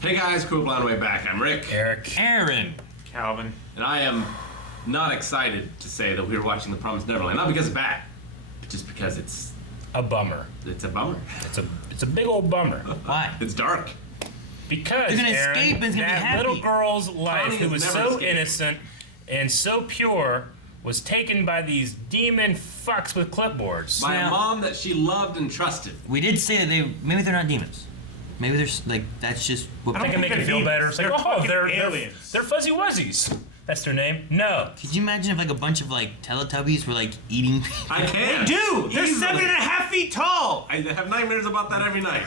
Hey guys, cool blind way back. I'm Rick. Eric. Aaron. Calvin. And I am not excited to say that we were watching The Promised Neverland. Not because it's bad, but just because it's A bummer. a bummer. It's a big old bummer. Why? It's dark. Because They're gonna Aaron, escape and it's gonna be that happy. little girl's life, Connie who has was never so escaped. innocent and so pure, was taken by these demon fucks with clipboards. By a Now- mom that she loved and trusted. We did say that maybe they're not demons. Maybe there's like that's just what. I think it make they're you feel demons. better. It's like, They're oh, fucking they're aliens. They're fuzzy wuzzies. That's their name. No. Could you imagine if like a bunch of like Teletubbies were like eating? I can. Dude, they're Easily. 7.5 feet tall. I have nightmares about that every night.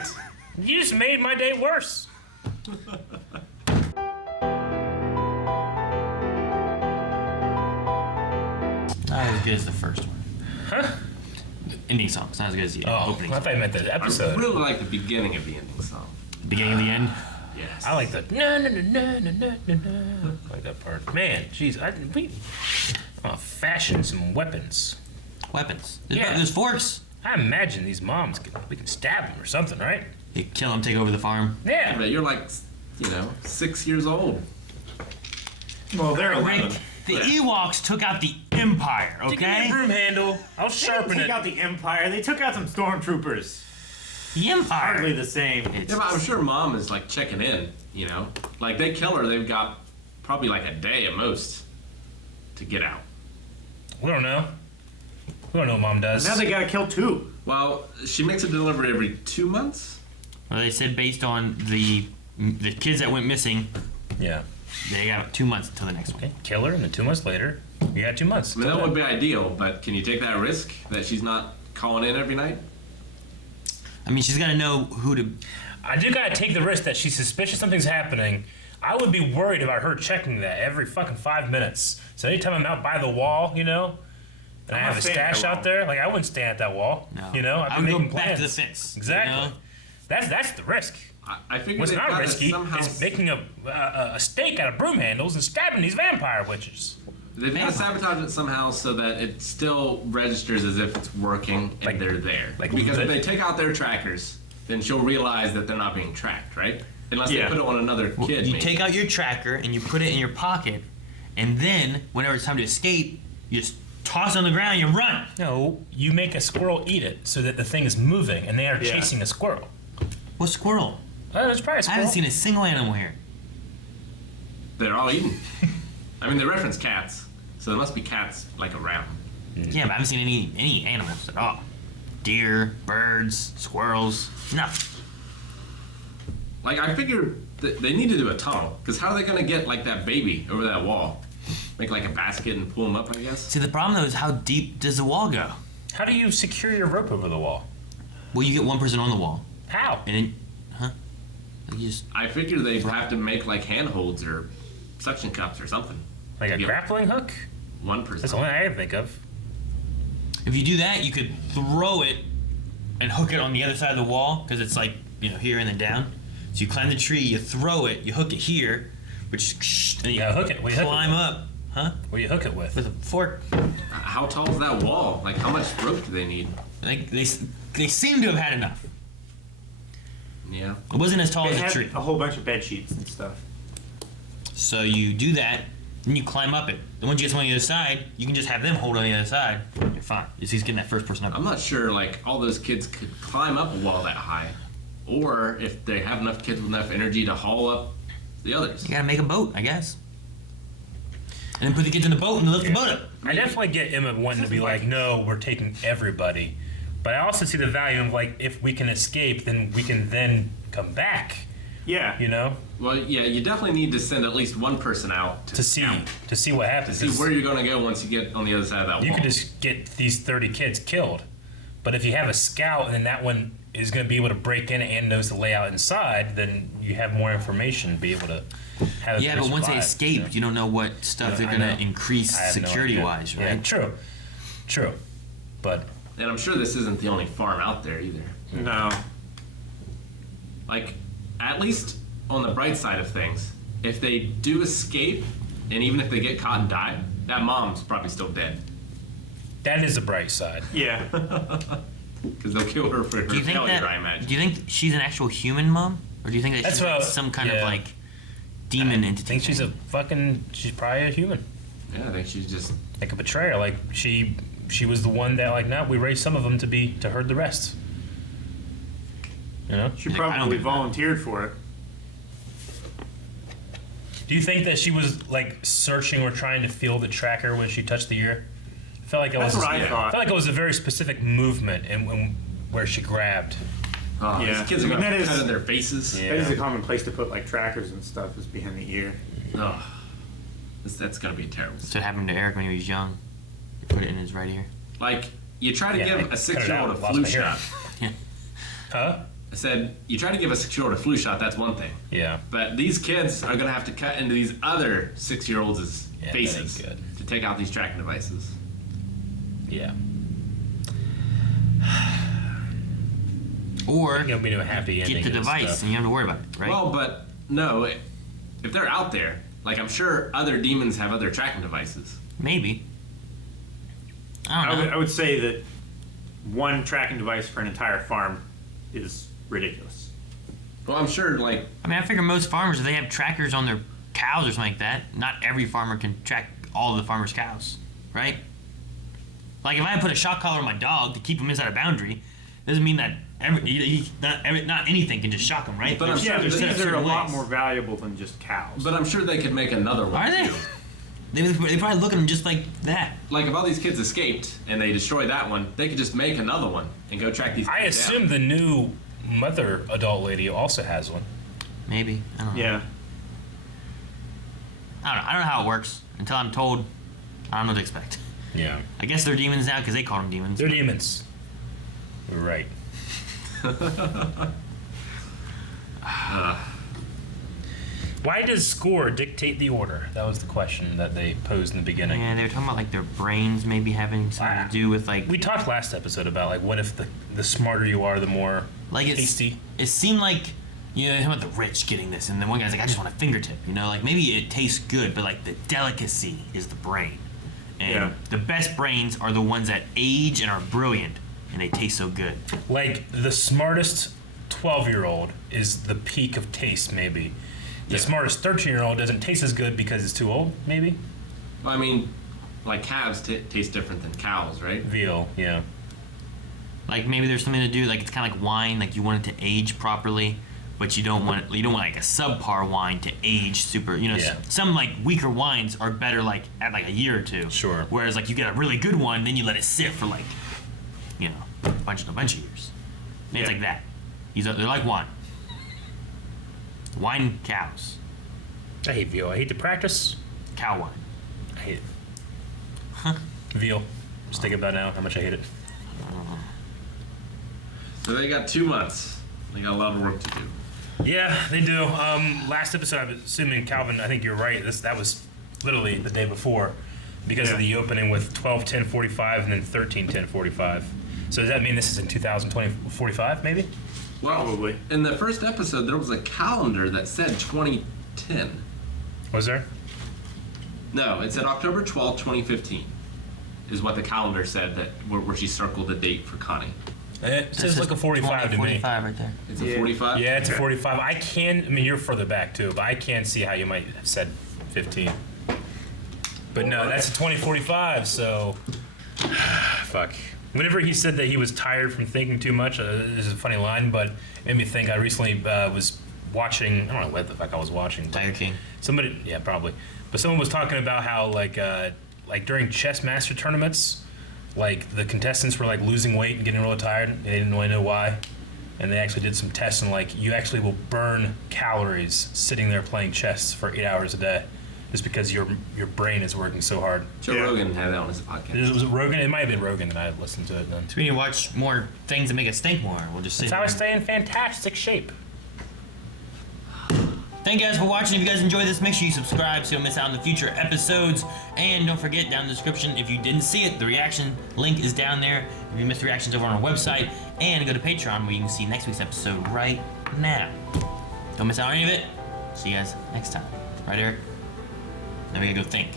You just made my day worse. Not as good as the first one. Huh? The ending song's not as good as the Oh, opening I song. thought you meant the I episode. really like the beginning of the ending song. Beginning of the end. Yes. I like the no no no no no no no no. I like that part. Man, jeez, I'm fashion some weapons. Weapons. Yeah. There's forks. I imagine these moms we can stab them or something, right? They kill them, take over the farm. Yeah. But you're like, 6 years old. Well, they're Rick, 11. the Ewoks took out the Empire. Give me a Okay. broom handle. I'll They didn't sharpen take it. out the Empire. They took out some stormtroopers. The Empire. Hardly the same. It's, Yeah, but I'm sure mom is like checking in, Like they kill her, they've got probably like a day at most to get out. We don't know. We don't know what mom does. Now they gotta kill 2. Well, she makes a delivery every 2 months. well, they said based on the kids that went missing, Yeah. they got 2 months until the next one. Okay. Kill her, and then 2 months later, you got 2 months. I mean, till that would then. be ideal, but can you take that risk that she's not calling in every night? I mean, she's got to know who to. I do gotta take the risk that she's suspicious something's happening. I would be worried about her checking that every fucking 5 minutes. So anytime I'm out by the wall, and I I'm have not a staying at stash that out wall. there, like I wouldn't stand at that wall. No. I'd be I would go making back to plans. the fence. Exactly. You know? That's the risk. I figured What's they've not gotta risky somehow. is making a steak out of broom handles and stabbing these vampire witches. They've got to sabotage it somehow so that it still registers as if it's working and Like- they're there. like Because if the- they take out their trackers, then she'll realize that they're not being tracked, right? Unless Yeah. they put it on another kid. You maybe. take out your tracker and you put it in your pocket, and then whenever it's time to escape, you just toss it on the ground and you run. No, you make a squirrel eat it so that the thing is moving and they are Yeah. chasing a squirrel. What squirrel? Oh, there's probably a I squirrel. haven't seen a single animal here. They're all eaten. I mean, they reference cats, so there must be cats like around. Yeah, but I haven't seen any animals at all. Deer, birds, squirrels, nothing. Like I figured that they need to do a tunnel, because how are they gonna get like that baby over that wall? Make like a basket and pull them up, I guess. See, the problem though is how deep does the wall go? How do you secure your rope over the wall? Well, you get one person on the wall, How? and then, like you just I figure they'd have to make like handholds or suction cups or something. Like a Yeah. grappling hook? One person. That's the only thing I can think of. if you do that, you could throw it and hook it on the other side of the wall because it's like here and then down. So you climb the tree, you throw it, you hook it here, which then you Yeah, hook it. What do you hook it climb with? up, huh? What do you hook it with? With a fork. How tall is that wall? Like how much rope do they need? Like they seem to have had enough. Yeah. It wasn't as tall They as a had tree. a whole bunch of bed sheets and stuff. So you do that, then you climb up it. Then once you get someone on the other side, you can just have them hold on the other side. You're fine. It's just getting that first person up. I'm not sure like all those kids could climb up a wall that high. Or if they have enough kids with enough energy to haul up the others. You gotta make a boat, I guess. And then put the kids in the boat and lift the boat up. I definitely get Emma wanting to be like, no, we're taking everybody. But I also see the value of like, if we can escape, then we can then come back. Yeah. Well, yeah, you definitely need to send at least one person out To see scout, what happens. to see where you're going to go once you get on the other side of that wall. You could just get these 30 kids killed. But if you have a scout and then that one is going to be able to break in and knows the layout inside, then you have more information to be able to have it Yeah, but once they survive, escape, you don't know what stuff they're I gonna know. increase I have no security-wise, idea. right? Yeah, true. But And I'm sure this isn't the only farm out there either. No. Like, at least on the bright side of things, if they do escape, and even if they get caught and die, that mom's probably still dead. that is the bright side. Yeah. Because they'll kill her for her Do you think failure, that? I imagine. Do you think she's an actual human mom? Or do you think that That's she's like what- some kind of yeah. like demon I entity? think she's she's probably a human. Yeah, I think she's just. Like a betrayer. Like she was the one that like, no, we raised some of them to herd the rest. You know? She Like, I don't probably get that. volunteered for it. Do you think that she was like searching or trying to feel the tracker when she touched the ear? I felt like it That's was. what I I thought. felt like it was a very specific movement and where she grabbed. Oh, Yeah. these kids are I mean, gonna that cut is- in their faces. Yeah. That is a common place to put like trackers and stuff, is behind the ear. Oh, that's gonna be terrible. That's what happened to Eric when he was young. He put it in his right ear. Like, you try to Yeah, give I a 6-year-old a cut it out, flu lost my hair. shot. Huh? I said, you try to give a 6-year-old a flu shot, that's one thing. Yeah. But these kids are gonna have to cut into these other 6-year-olds' Yeah, that faces ain't good. to take out these tracking devices. Yeah. Or You'll be to a happy ending. get the to this device stuff. and you don't have to worry about it, right? Well, but no, if they're out there, like I'm sure other demons have other tracking devices. Maybe. I don't know. I would say that one tracking device for an entire farm is ridiculous. Well, I'm sure, like, I mean, I figure most farmers, if they have trackers on their cows or something like that, not every farmer can track all of the farmer's cows, right? Like, if I put a shock collar on my dog to keep him inside a boundary, doesn't mean that not anything can just shock him, right? But I'm There's- sure Yeah, there's these set up are a certain lot ways. more valuable than just cows. but I'm sure they could make another one. Are they? Too. They probably look at them just like that. Like, if all these kids escaped and they destroy that one, they could just make another one and go track these I kids assume down. the new mother adult lady also has one. Maybe. I don't know. yeah. I don't know how it works. Until I'm told, I don't know what to expect. Yeah. I guess they're demons now because they call them demons. They're demons. You're right. Why does score dictate the order? That was the question that they posed in the beginning. Yeah, they were talking about like their brains maybe having something to do with like We talked last episode about like what if the smarter you are, the more like it's, tasty. It seemed like talking about the rich getting this, and then one guy's like, I just want a fingertip. Like maybe it tastes good, but like the delicacy is the brain, and Yeah. the best brains are the ones that age and are brilliant, and they taste so good. Like the smartest 12-year-old is the peak of taste, maybe. The Yeah. smartest 13-year-old doesn't taste as good because it's too old, maybe. I mean, like calves taste different than cows, right? Veal, yeah. Like maybe there's something to do. Like it's kind of like wine. Like you want it to age properly, but you don't want like a subpar wine to age super. Yeah. Some like weaker wines are better like at like a year or two. Sure. Whereas like you get a really good one, then you let it sit for like, a bunch of years. Maybe it's Yeah. like that. They're like wine. Wine cows. I hate veal. I hate the practice. Cow wine. I hate it. Veal. Just think about now how much I hate it. So they got 2 months. They got a lot of work to do. Yeah, they do. Last episode, I'm assuming Calvin. I think you're right. That was literally the day before, because of the opening with 12/10/45 and then 13/10/45. So does that mean this is in 2045, maybe? Well, Probably. in the first episode, there was a calendar that said 2010. Was there? No, it said October 12th, 2015 is what the calendar said, that where she circled the date for Connie. It says like a 45 to me. 45 right there. It's a Yeah. 45? Yeah, it's a 45. I mean, you're further back too, but I can see how you might have said 15. But no, that's a 2045, so. Fuck. Whenever he said that he was tired from thinking too much, this is a funny line, but it made me think. I recently was watching, I don't know what the fuck I was watching. but Tiger King. Somebody, yeah, probably. But someone was talking about how, like during chess master tournaments, like the contestants were like losing weight and getting really tired. And they didn't really know why, and they actually did some tests, and like you actually will burn calories sitting there playing chess for 8 hours a day, just because your brain is working so hard. Joe Yeah. Rogan had that on his podcast. Was it Rogan? It might have been Rogan, and I listened to it then. So we need to watch more things that make us think more. We'll just sit That's how I here. stay in fantastic shape. Thank you guys for watching. If you guys enjoyed this, make sure you subscribe so you don't miss out on the future episodes. And don't forget, down in the description, if you didn't see it, the reaction link is down there. If you missed the reactions, over on our website. And go to Patreon where you can see next week's episode right now. Don't miss out on any of it. See you guys next time. Right, Eric? Now we gotta go think.